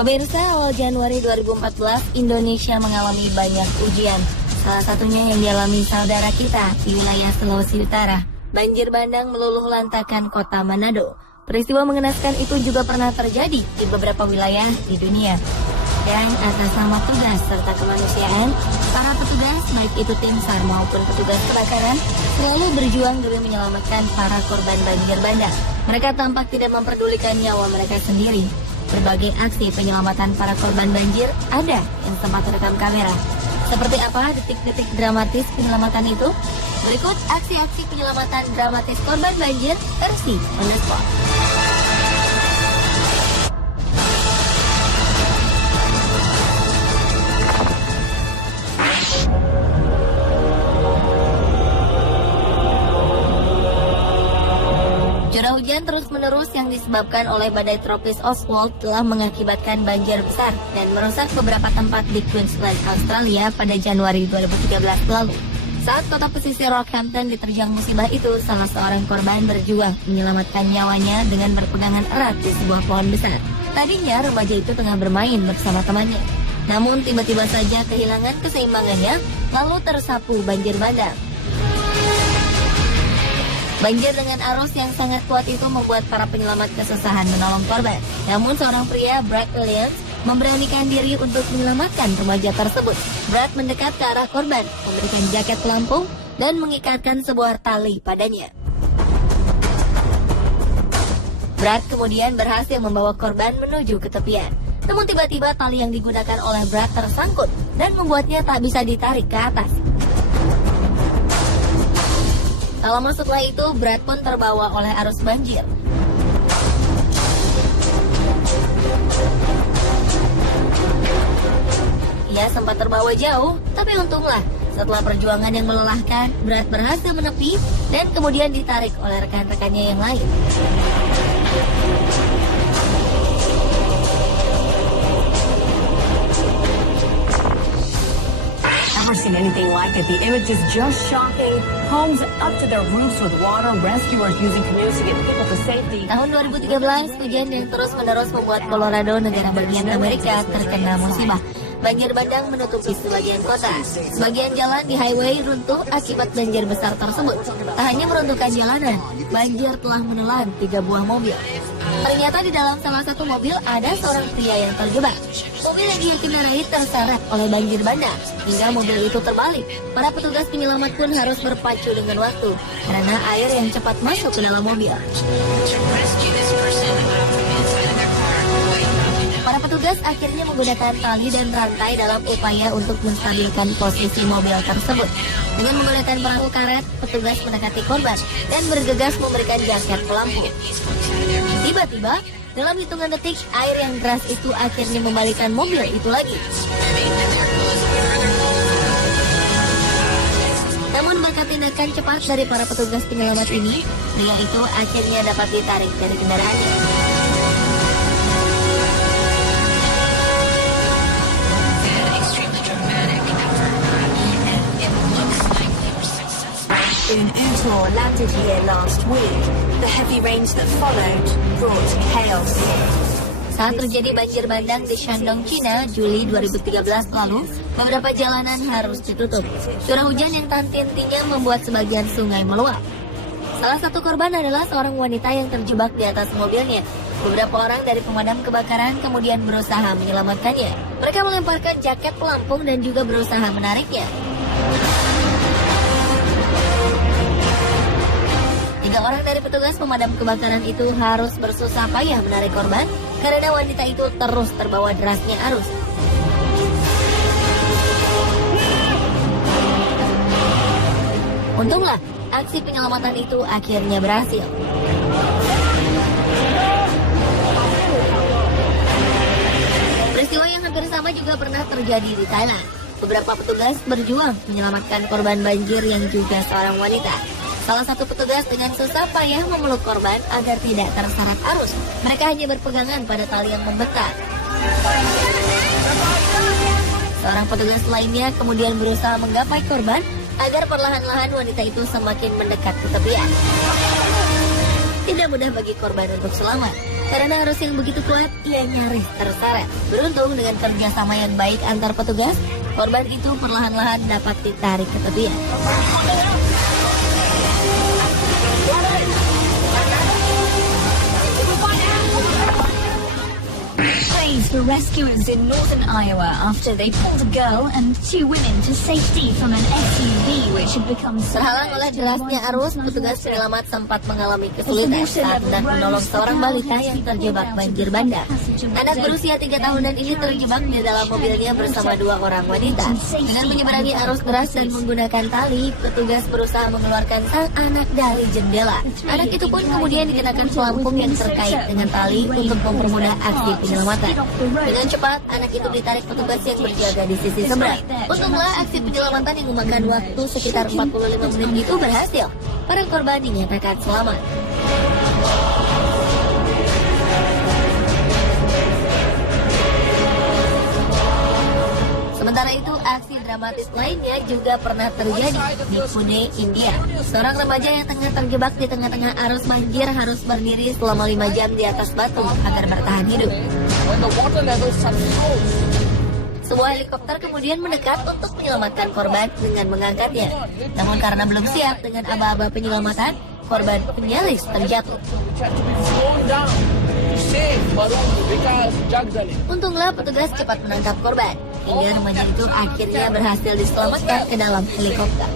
Pemirsa, awal Januari 2014, Indonesia mengalami banyak ujian. Salah satunya yang dialami saudara kita di wilayah Sulawesi Utara. Banjir bandang meluluh lantakan kota Manado. Peristiwa mengenaskan itu juga pernah terjadi di beberapa wilayah di dunia. Dan atas nama tugas serta kemanusiaan, para petugas, baik itu tim SAR maupun petugas kebakaran, selalu berjuang demi menyelamatkan para korban banjir bandang. Mereka tampak tidak memperdulikan nyawa mereka sendiri. Berbagai aksi penyelamatan para korban banjir ada yang sempat terekam kamera. Seperti apa detik-detik dramatis penyelamatan itu? Berikut aksi-aksi penyelamatan dramatis korban banjir versi on the spot. Curah hujan terus-menerus yang disebabkan oleh badai tropis Oswald telah mengakibatkan banjir besar dan merusak beberapa tempat di Queensland, Australia pada Januari 2013 lalu. Saat kota pesisir Rockhampton diterjang musibah itu, salah seorang korban berjuang menyelamatkan nyawanya dengan berpegangan erat di sebuah pohon besar. Tadinya remaja itu tengah bermain bersama temannya. Namun tiba-tiba saja kehilangan keseimbangannya, lalu tersapu banjir bandang. Banjir dengan arus yang sangat kuat itu membuat para penyelamat kesusahan menolong korban. Namun seorang pria, Brad Williams, memberanikan diri untuk menyelamatkan remaja tersebut. Brad mendekat ke arah korban, memberikan jaket pelampung, dan mengikatkan sebuah tali padanya. Brad kemudian berhasil membawa korban menuju ke tepian. Namun tiba-tiba tali yang digunakan oleh Brad tersangkut dan membuatnya tak bisa ditarik ke atas. Tak lama setelah itu, Brad pun terbawa oleh arus banjir. Ia sempat terbawa jauh, tapi untunglah setelah perjuangan yang melelahkan, Brad berhasil menepi dan kemudian ditarik oleh rekan-rekannya yang lain. Never seen anything like it. The image is just shocking. Homes up to their roofs with water. Rescuers using canoes to get people to safety. Tahun 2013, hujan yang terus-menerus membuat Colorado, negara bagian Amerika, terkena musibah. Banjir bandang menutupi sebagian kota. Sebagian jalan di highway runtuh akibat banjir besar tersebut. Tak hanya meruntuhkan jalanan, banjir telah menelan 3 buah mobil. Ternyata di dalam salah satu mobil ada seorang pria yang terjebak. Mobil yang dia kendarai terseret oleh banjir bandang hingga mobil itu terbalik. Para petugas penyelamat pun harus berpacu dengan waktu karena air yang cepat masuk ke dalam mobil. Para petugas akhirnya menggunakan tali dan rantai dalam upaya untuk menstabilkan posisi mobil tersebut. Dengan menggunakan perahu karet, petugas mendekati korban dan bergegas memberikan jaket pelampung. Tiba-tiba, dalam hitungan detik, air yang deras itu akhirnya membalikkan mobil itu lagi. Namun berkat tindakan cepat dari para petugas penyelamat ini, pria itu akhirnya dapat ditarik dari kendaraannya. In Utor, landed here last week. The heavy rains that followed brought chaos. Saat terjadi banjir bandang di Shandong, China, Juli 2013 lalu, beberapa jalanan harus ditutup. Curah hujan yang tak henti-hentinya membuat sebagian sungai meluap. Salah satu korban adalah seorang wanita yang terjebak di atas mobilnya. Beberapa orang dari pemadam kebakaran kemudian berusaha menyelamatkannya. Mereka melemparkan jaket pelampung dan juga berusaha menariknya. 3 orang dari petugas pemadam kebakaran itu harus bersusah payah menarik korban karena wanita itu terus terbawa derasnya arus. Untunglah, aksi penyelamatan itu akhirnya berhasil. Peristiwa yang hampir sama juga pernah terjadi di Thailand. Beberapa petugas berjuang menyelamatkan korban banjir yang juga seorang wanita. Salah satu petugas dengan susah payah memeluk korban agar tidak terseret arus. Mereka hanya berpegangan pada tali yang membentang. Seorang petugas lainnya kemudian berusaha menggapai korban agar perlahan-lahan wanita itu semakin mendekat ke tepian. Tidak mudah bagi korban untuk selamat. Karena arus yang begitu kuat, ia nyaris terseret. Beruntung dengan kerjasama yang baik antar petugas, korban itu perlahan-lahan dapat ditarik ke tepian. Praise for rescuers in northern Iowa after they pulled a girl and 2 women to safety from an SUV which had become Terhalang oleh derasnya arus, petugas penyelamat sempat mengalami kesulitan saat hendak menolong seorang balita yang terjebak banjir bandang. Anak berusia 3 tahunan ini terjebak di dalam mobilnya bersama 2 orang wanita. Dengan menyeberangi arus deras dan menggunakan tali, petugas berusaha mengeluarkan sang anak dari jendela. Anak itu pun kemudian dikenakan pelampung yang terkait dengan tali untuk mempermudah aksi penyelamatan. Dengan cepat, anak itu ditarik petugas yang berjaga di sisi seberang. Untunglah aksi penyelamatan yang memakan waktu sekitar 45 menit itu berhasil. Para korban dinyatakan selamat. Sementara itu, aksi dramatis lainnya juga pernah terjadi di Pune, India. Seorang remaja yang tengah terjebak di tengah-tengah arus banjir harus berdiri selama 5 jam di atas batu agar bertahan hidup. Sebuah helikopter kemudian mendekat untuk menyelamatkan korban dengan mengangkatnya. Namun karena belum siap dengan aba-aba penyelamatan, korban nyaris terjatuh. Untunglah petugas cepat menangkap korban, hingga remaja itu akhirnya berhasil diselamatkan ke dalam helikopter.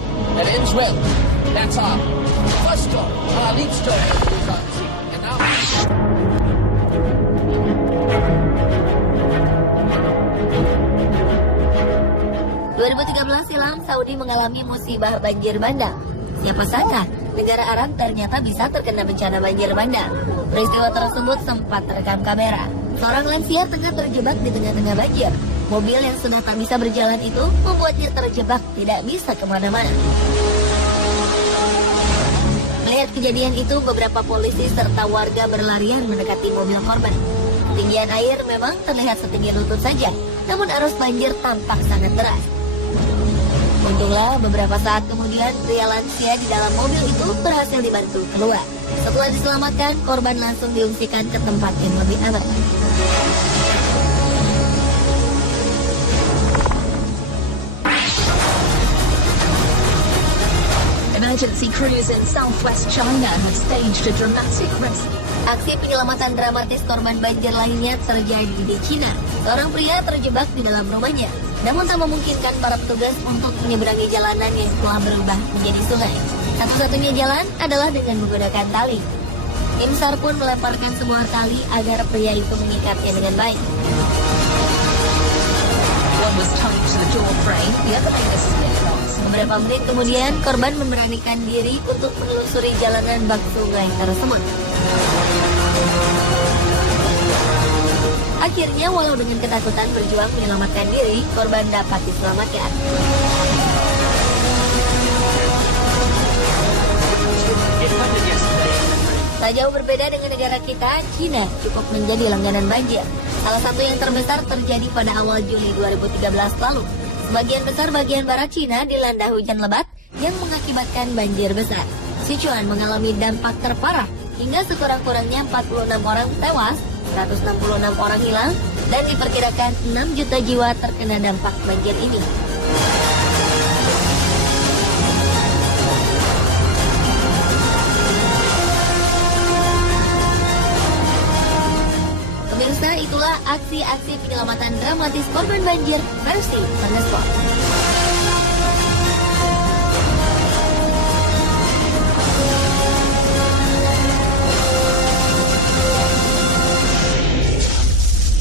Silam, Saudi mengalami musibah banjir bandang. Siapa sangka negara Arab ternyata bisa terkena bencana banjir bandang. Peristiwa tersebut sempat terekam kamera. Seorang lansia tengah terjebak di tengah-tengah banjir. Mobil yang sudah tak bisa berjalan itu membuatnya terjebak, tidak bisa kemana-mana. Melihat kejadian itu, beberapa polisi serta warga berlarian mendekati mobil korban. Ketinggian air memang terlihat setinggi lutut saja, namun arus banjir tampak sangat deras. Untunglah beberapa saat kemudian pria lansia di dalam mobil itu berhasil dibantu keluar. Setelah diselamatkan, korban langsung diungsikan ke tempat yang lebih aman. Emergency crews in southwest China have staged a dramatic rescue. Aksi penyelamatan dramatis korban banjir lainnya terjadi di Cina. Seorang pria terjebak di dalam rumahnya, namun tak memungkinkan para petugas untuk menyeberangi jalanan yang telah berubah menjadi sungai. Satu-satunya jalan adalah dengan menggunakan tali. Tim SAR pun melemparkan sebuah tali agar pria itu mengikatnya dengan baik. One was tied to the door frame, the other made a split loss. Beberapa menit kemudian, korban memberanikan diri untuk menelusuri jalanan bak sungai tersebut. Akhirnya, walau dengan ketakutan berjuang menyelamatkan diri, korban dapat diselamatkan. Tak jauh berbeda dengan negara kita, Cina cukup menjadi langganan banjir. Salah satu yang terbesar terjadi pada awal Juli 2013 lalu. Sebagian besar bagian barat Cina dilanda hujan lebat yang mengakibatkan banjir besar. Sichuan mengalami dampak terparah, hingga sekurang-kurangnya 46 orang tewas, 166 orang hilang, dan diperkirakan 6 juta jiwa terkena dampak banjir ini. Pemirsa, itulah aksi-aksi penyelamatan dramatis korban banjir versi Thunderspot.